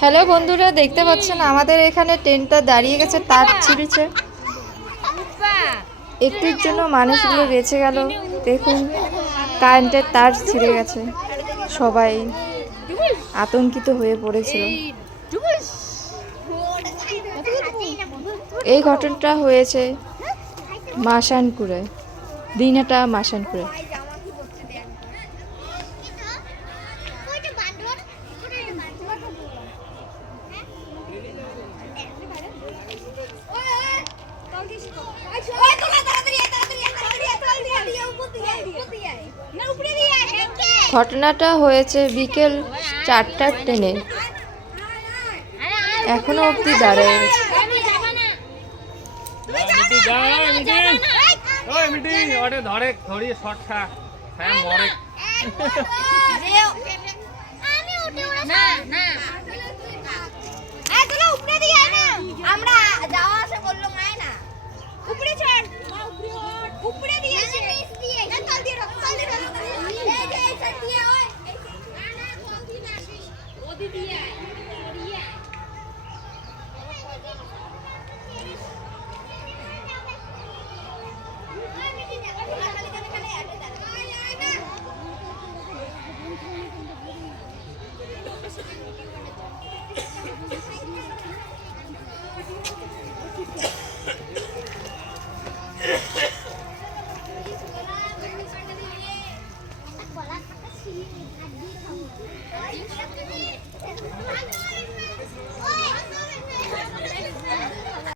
Hello বন্ধুরা, দেখতে পাচ্ছেন আমাদের এখানে ট্রেনটা দাঁড়িয়ে গেছে, তার ছিঁড়েছে। একটুর জন্য মানুষগুলো বেঁচে গেল। দেখুন, কারেন্টের তার ছিঁড়ে গেছে। সবাই আতঙ্কিত হয়ে পড়েছিল। এই ঘটনাটা হয়েছে মাসানপুরে, দিনহাটা মাসানপুরে। ঘটনাটা হয়েছে বিকেল 4টার ট্রেনে। এখনো অবধি দাঁড়িয়ে গেছে। আমরা যাওয়া আসা করলাম না উপরে চড় উপরে দিয়ে তল দিয়ে রাখ তল দিয়ে রাখ এই যে এই সাইড দিয়ে ওই না না তল দিয়ে আসিস ওদি দিয়ে আয়